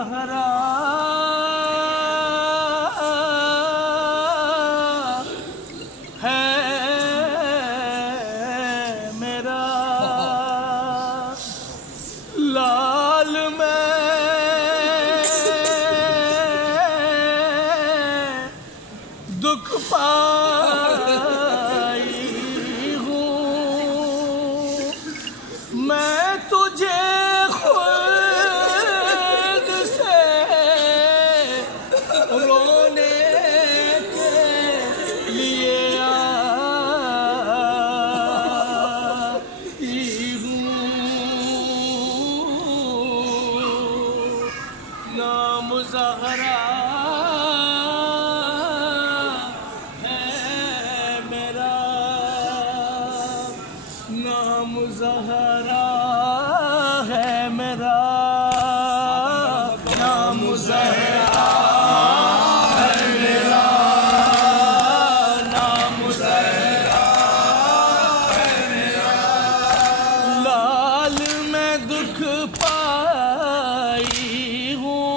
ज़हरा है मेरा लाल मैं दुख पाई हूँ मैं तुझे खुद से रोने के लिए आई हूँ नाम ज़हरा नाम ज़हरा है मेरा नाम ज़हरा है मेरा नाम ज़हरा है मेरा लाल मैं दुख पाई हूँ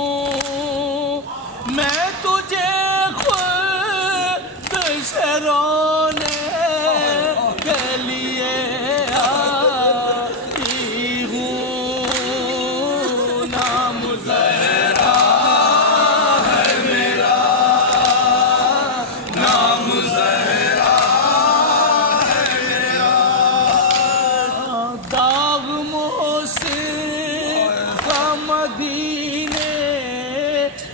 मैं तुझे खुद से रोने के लिए मदीने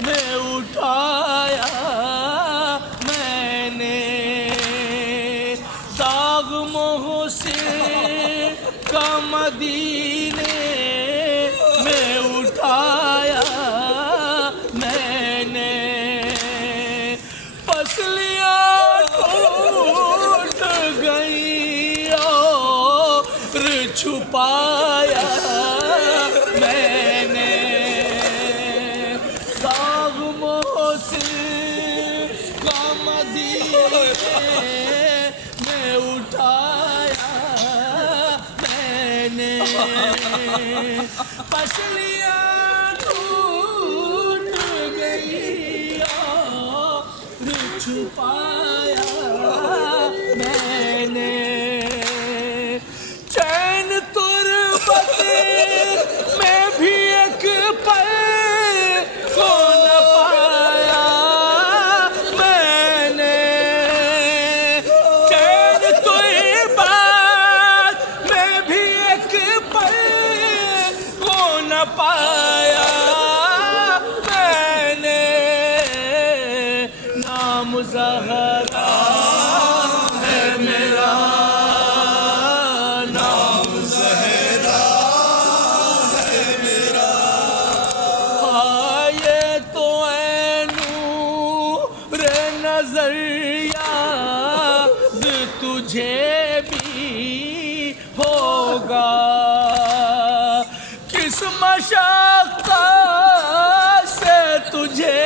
में उठाया मैंने दाग मोहसिन का मदीने में उठाया मैंने पसलियाँ टूट गई और छुपाया मैंने दाग मोहसिन का मदीने में उठाया मैंने पसलियाँ टूट गई और छुपाया मैंने चैन तुरबत में भी एक पल को न पाया मैंने चैन तुरबत में भी एक पल को न पाया मैंने नाम ज़हरा है मेरा नज़र याद तुझे भी होगा किस मशक्क़त से तुझे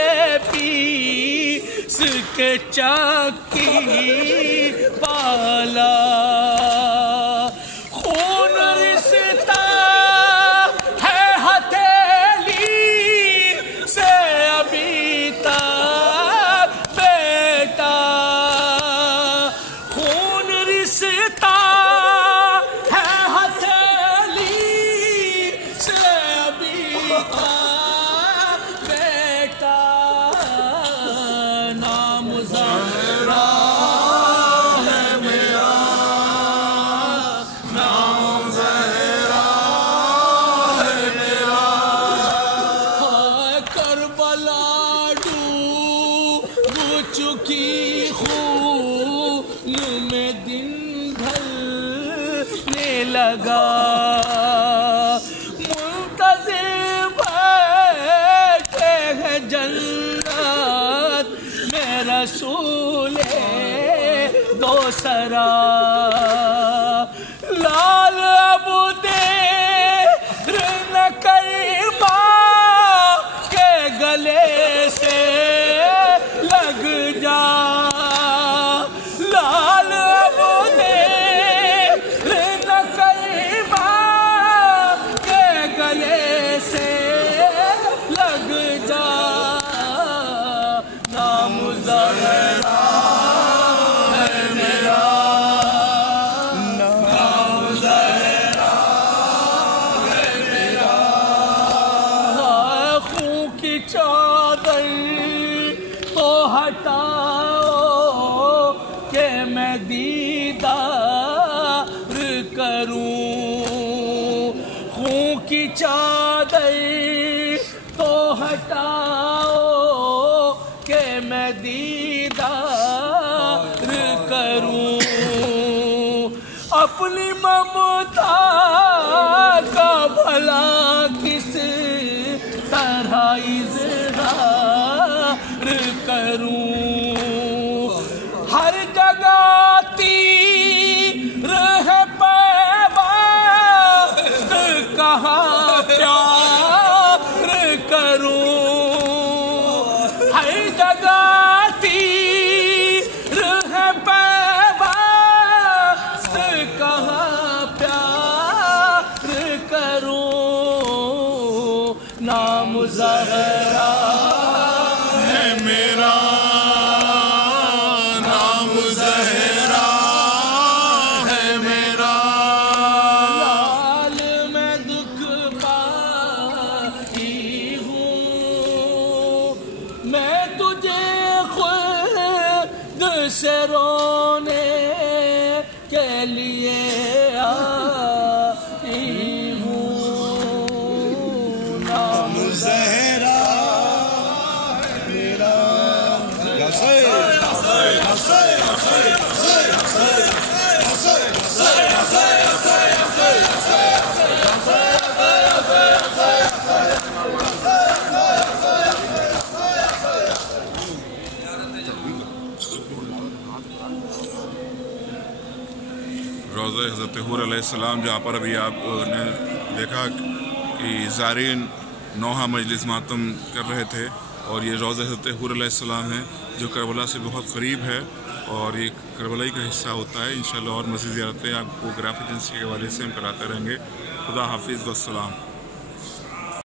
पीस के चाकी पाला खून रिश्ता है हथेली से अभी तक बेटा खून रिश्ता है हथेली से अभी तक बेटा नाम ज़हरा है मेरा नाम ज़हरा है मेरा करबला डूब चुकी खून में दिन ढलने लगा मुंतज़िर बैठे हैं जन्नत में रसूले दो सरा लाल अब देर न कर माँ के गले से लग जा लाल अब देर न कर माँ के गले से लग दीदार करूं। खून की चादर तो हटाओ के मैं दीदार करूं। अपनी ममता का भला किस तरह इज़हार करूं। हर जगह तीर है पैबंद, कहाँ प्यार करूं। हर जगह तीर है पैबंद, कहाँ प्यार करूं। नाम ज़हरा है मेरा, नाम ज़हरा है मेरा। लाल मैं दुख पाई हूँ, मैं तुझे खुद से रोने के लिए आई हूँ। नाम ज़हरा है मेरा। रोज़ा हज़रत हूर अलैहिस्सलाम, जहाँ पर अभी आपने देखा कि ज़ारीन नौहा मजलिस मातम कर रहे थे, और ये रोज़ा हज़रत हूर अलैहिस्सलाम है जो करबला से बहुत करीब है और ये करबला का हिस्सा होता है। इंशाअल्लाह और मज़ीद ज़ियारतें आपको ग्राफ एजेंसी के हवाले से हम कराते रहेंगे। खुदा हाफिज़ वस्सलाम।